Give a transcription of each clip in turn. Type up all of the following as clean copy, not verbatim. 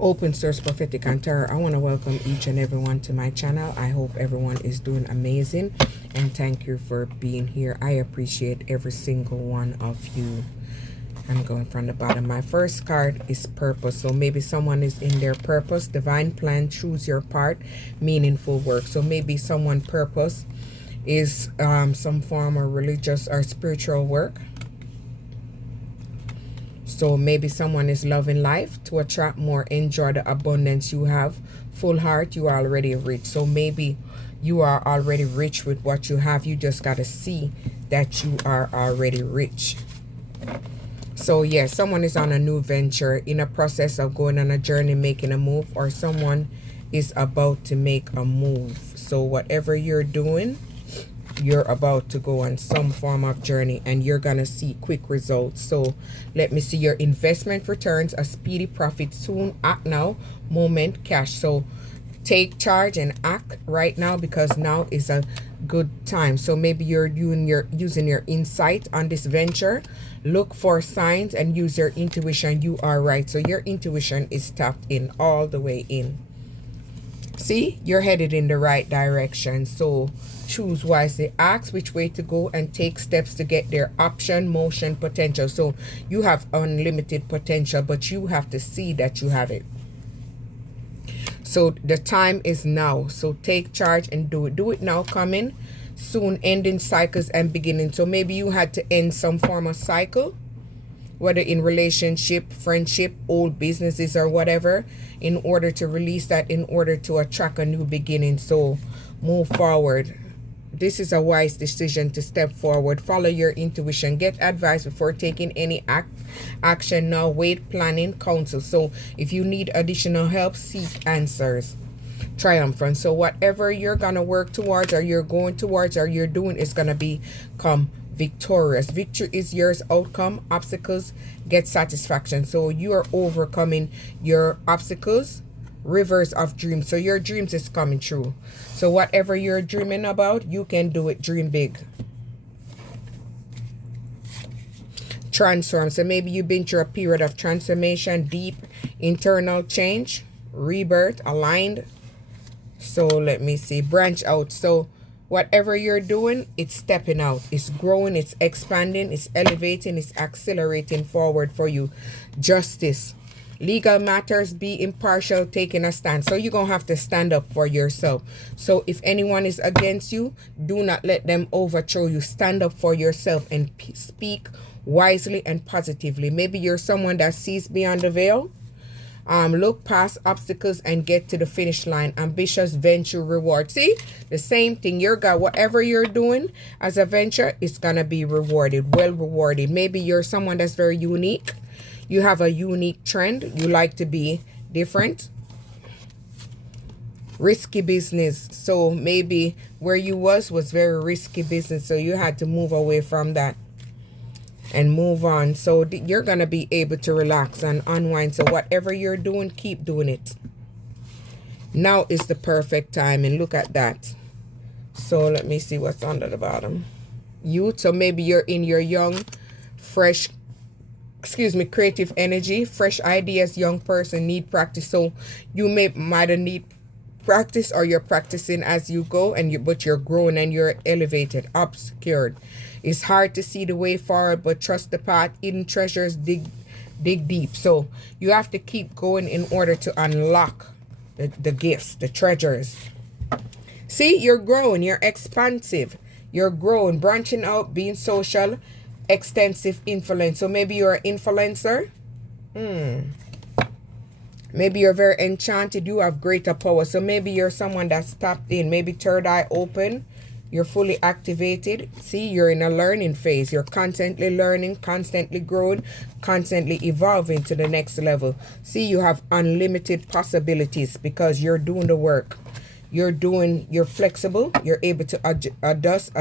Open Source Prophetic and Tarot. I want to welcome each and everyone to my channel. I hope everyone is doing amazing, and thank you for being here. I appreciate every single one of you. I'm going from the bottom. My first card is purpose. So maybe someone is in their purpose. Divine plan, choose your part, meaningful work. So maybe someone purpose is some form of religious or spiritual work. So maybe someone is loving life to attract more, enjoy the abundance you have. Full heart, you are already rich. So maybe you are already rich with what you have. You just got to see that you are already rich. So yeah, someone is on a new venture, in a process of going on a journey, making a move, or someone is about to make a move. So whatever you're doing, you're about to go on some form of journey, and you're gonna see quick results. So let me see your investment returns, a speedy profit soon, act now, moment, cash. So take charge and act right now, because now is a good time. So maybe you're using your insight on this venture. Look for signs and use your intuition. You are right. So your intuition is tapped in all the way in. See, you're headed in the right direction. So choose wisely, ask which way to go, and take steps to get there. Option, motion, potential. So you have unlimited potential, but you have to see that you have it. So the time is now. So take charge and do it. Do it now. Coming soon, ending cycles and beginning. So maybe you had to end some form of cycle, whether in relationship, friendship, old businesses, or whatever, in order to release that, in order to attract a new beginning. So move forward. This is a wise decision to step forward. Follow your intuition. Get advice before taking any action now. Wait, planning, counsel. So if you need additional help, seek answers. Triumphant. So whatever you're gonna work towards, or you're going towards, or you're doing, is gonna become victorious. Victory is yours. Outcome, obstacles, get satisfaction. So you are overcoming your obstacles. Rivers of dreams. So your dreams is coming true. So whatever you're dreaming about, you can do it. Dream big. Transform. So maybe you've been through a period of transformation, deep internal change, rebirth, aligned. So let me see, branch out. So whatever you're doing, it's stepping out, it's growing, it's expanding, it's elevating, it's accelerating forward for you. Justice. Legal matters, be impartial, taking a stand. So you're going to have to stand up for yourself. So if anyone is against you, do not let them overthrow you. Stand up for yourself and speak wisely and positively. Maybe you're someone that sees beyond the veil. Look past obstacles and get to the finish line. Ambitious venture reward. See, the same thing. You're got whatever you're doing as a venture, it's gonna be rewarded, well rewarded. Maybe you're someone that's very unique. You have a unique trend. You like to be different. Risky business. So maybe where you was very risky business. So you had to move away from that and move on. So you're going to be able to relax and unwind. So whatever you're doing, keep doing it. Now is the perfect time, and look at that. So let me see what's under the bottom. Youth. So maybe you're in your young, fresh, creative energy, fresh ideas. Young person need practice. So you might need practice, or you're practicing as you go, and but you're growing and you're elevated, obscured. It's hard to see the way forward, but trust the path. Hidden treasures dig deep. So you have to keep going in order to unlock the gifts, the treasures. See, you're growing, you're expansive, you're growing, branching out, being social, extensive influence. So maybe you're an influencer. Maybe you're very enchanted, you have greater power. So maybe you're someone that's tapped in, maybe third eye open, you're fully activated. See, you're in a learning phase. You're constantly learning, constantly growing, constantly evolving to the next level. See, you have unlimited possibilities because you're doing the work. You're flexible. You're able to adjust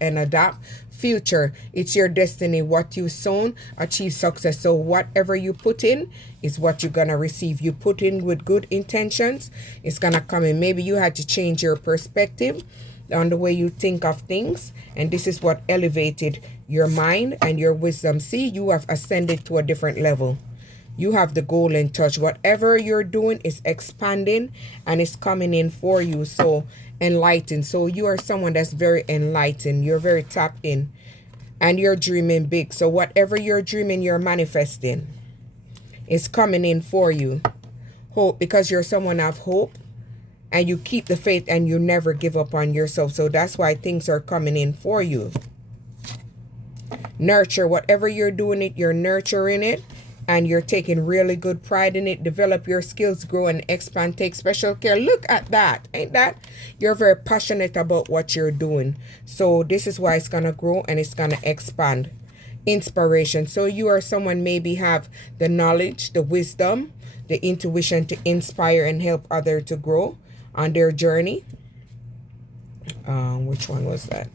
and adapt. Future, it's your destiny. What you sown, achieve success. So whatever you put in is what you're gonna receive. You put in with good intentions, it's gonna come in. Maybe you had to change your perspective on the way you think of things, and this is what elevated your mind and your wisdom. See, you have ascended to a different level. You have the golden touch. Whatever you're doing is expanding and it's coming in for you. So enlightened. So you are someone that's very enlightened. You're very tapped in and you're dreaming big. So whatever you're dreaming, you're manifesting. It's coming in for you. Hope, because you're someone of hope and you keep the faith and you never give up on yourself. So that's why things are coming in for you. Nurture. Whatever you're doing it, you're nurturing it. And you're taking really good pride in it. Develop your skills, grow and expand. Take special care. Look at that. Ain't that? You're very passionate about what you're doing. So this is why it's going to grow and it's going to expand. Inspiration. So you are someone maybe have the knowledge, the wisdom, the intuition to inspire and help others to grow on their journey. Which one was that?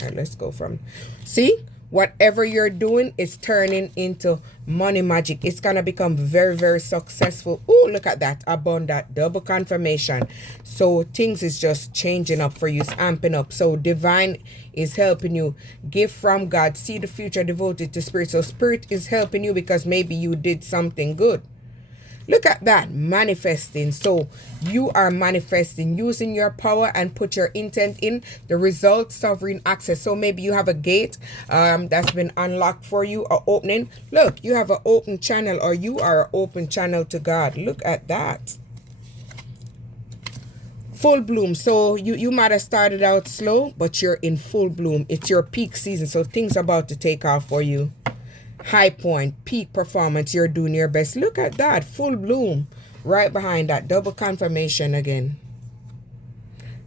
All right, let's go from. See? Whatever you're doing is turning into money magic. It's going to become very, very successful. Oh, look at that. Abundant. Double confirmation. So things is just changing up for you. It's amping up. So divine is helping you. Give from God. See the future devoted to spirit. So spirit is helping you because maybe you did something good. Look at that, manifesting. So you are manifesting, using your power and put your intent in the result, sovereign access. So maybe you have a gate that's been unlocked for you or opening. Look, you have an open channel or you are an open channel to God. Look at that. Full bloom. So you might have started out slow, but you're in full bloom. It's your peak season. So things are about to take off for you. High point, peak performance, you're doing your best. Look at that, full bloom. Right behind that, double confirmation again.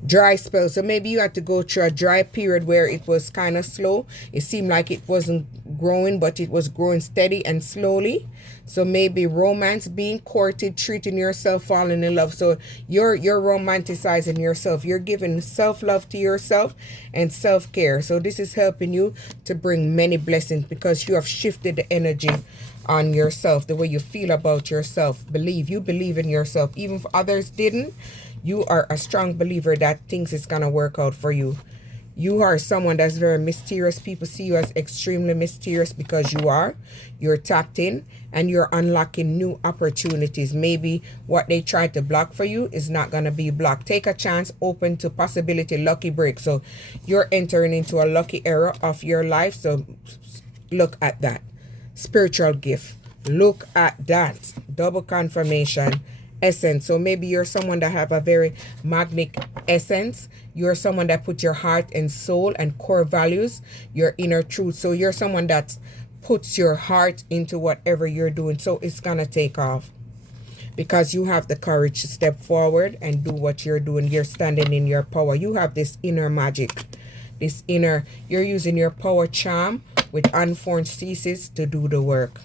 Dry spell. So maybe you had to go through a dry period where it was kind of slow. It seemed like it wasn't growing, but it was growing steady and slowly. So maybe romance, being courted, treating yourself, falling in love. So you're romanticizing yourself. You're giving self-love to yourself and self-care. So this is helping you to bring many blessings because you have shifted the energy on yourself, the way you feel about yourself. You believe in yourself. Even if others didn't, you are a strong believer that things is going to work out for you. You are someone that's very mysterious. People see you as extremely mysterious because you are. You're tapped in and you're unlocking new opportunities. Maybe what they tried to block for you is not going to be blocked. Take a chance, open to possibility, lucky break. So you're entering into a lucky era of your life. So look at that. Spiritual gift. Look at that. Double confirmation. Essence. So maybe you're someone that have a very magnetic essence. You're someone that put your heart and soul and core values, your inner truth. So you're someone that puts your heart into whatever you're doing. So it's gonna take off because you have the courage to step forward and do what you're doing. You're standing in your power. You have this inner magic, you're using your power charm with unformed ceases to do the work.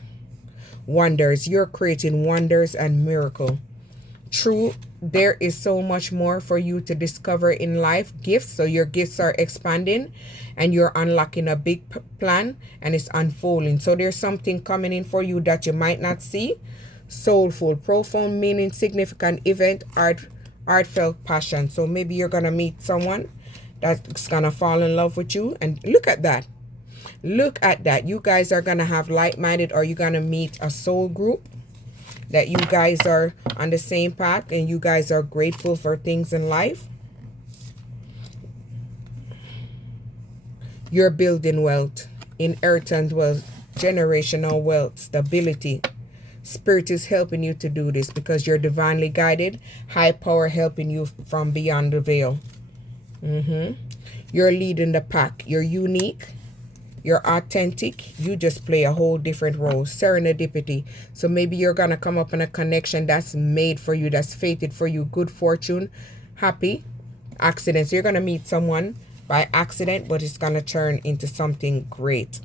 Wonders. You're creating wonders and miracle. True, there is so much more for you to discover in life. Gifts. So your gifts are expanding and you're unlocking a big plan and it's unfolding. So there's something coming in for you that you might not see. Soulful, profound meaning, significant event, heartfelt passion. So maybe you're going to meet someone that's going to fall in love with you. And look at that. Look at that. You guys are going to have like-minded, or you're going to meet a soul group that you guys are on the same path and you guys are grateful for things in life. You're building wealth, inheritance wealth, generational wealth, stability. Spirit is helping you to do this because you're divinely guided. High power helping you from beyond the veil. You're leading the pack. You're unique. You're authentic. You just play a whole different role. Serendipity. So maybe you're going to come up in a connection that's made for you, that's fated for you. Good fortune, happy, accidents. You're going to meet someone by accident, but it's going to turn into something great.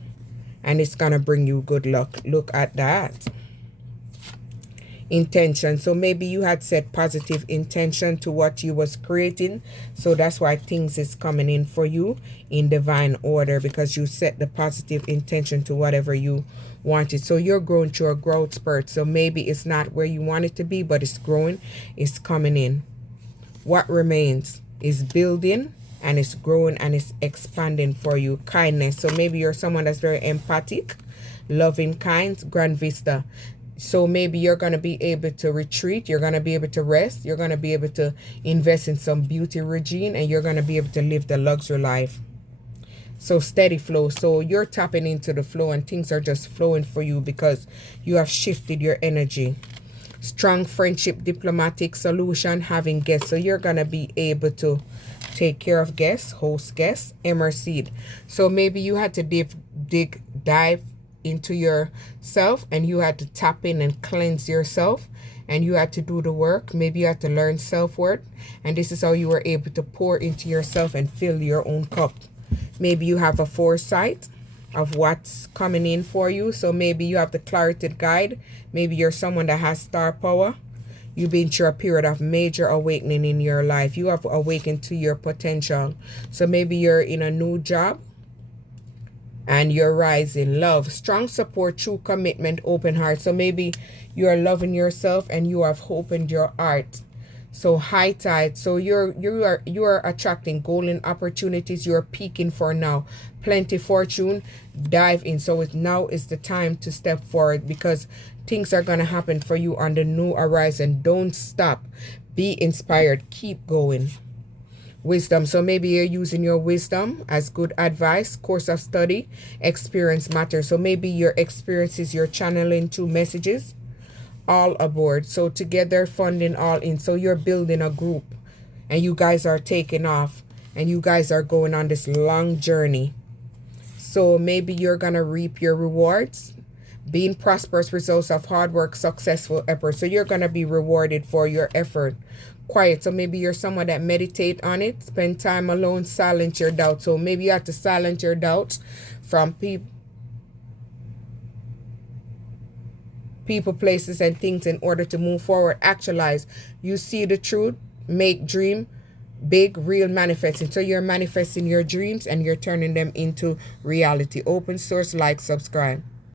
And it's going to bring you good luck. Look at that. Intention. So maybe you had set positive intention to what you was creating. So that's why things is coming in for you in divine order, because you set the positive intention to whatever you wanted. So you're growing through a growth spurt. So maybe it's not where you want it to be, but it's growing. It's coming in. What remains is building, and it's growing and it's expanding for you. Kindness. So maybe you're someone that's very empathic, loving, kind, grand vista. So maybe you're going to be able to retreat, you're going to be able to rest, you're going to be able to invest in some beauty regime, and you're going to be able to live the luxury life. So steady flow. So you're tapping into the flow and things are just flowing for you because you have shifted your energy. Strong friendship, diplomatic solution, having guests. So you're going to be able to take care of guests, host guests, emerseed. So maybe you had to dive into yourself and you had to tap in and cleanse yourself and you had to do the work. Maybe you had to learn self-worth, and this is how you were able to pour into yourself and fill your own cup. Maybe you have a foresight of what's coming in for you. So maybe you have the clarity guide. Maybe you're someone that has star power. You've been through a period of major awakening in your life. You have awakened to your potential. So maybe you're in a new job and you're rising. Love, strong support, true commitment, open heart. So maybe you're loving yourself and you have opened your heart. So high tide. So you are attracting golden opportunities. You're peaking for now. Plenty fortune. Dive in. So now is the time to step forward because things are going to happen for you on the new horizon. Don't stop. Be inspired. Keep going. Wisdom. So maybe you're using your wisdom as good advice. Course of study. Experience matters. So maybe your experiences you're channeling through messages. All aboard. So together, funding all in. So you're building a group and you guys are taking off and you guys are going on this long journey. So maybe you're gonna reap your rewards. Being prosperous results of hard work, successful effort. So you're gonna be rewarded for your effort. Quiet. So maybe you're someone that meditate on it, spend time alone, silence your doubts. So maybe you have to silence your doubts from people, places, and things in order to move forward. Actualize. You see the truth, make dream big, real, manifesting. So you're manifesting your dreams and you're turning them into reality. Open source, like, subscribe.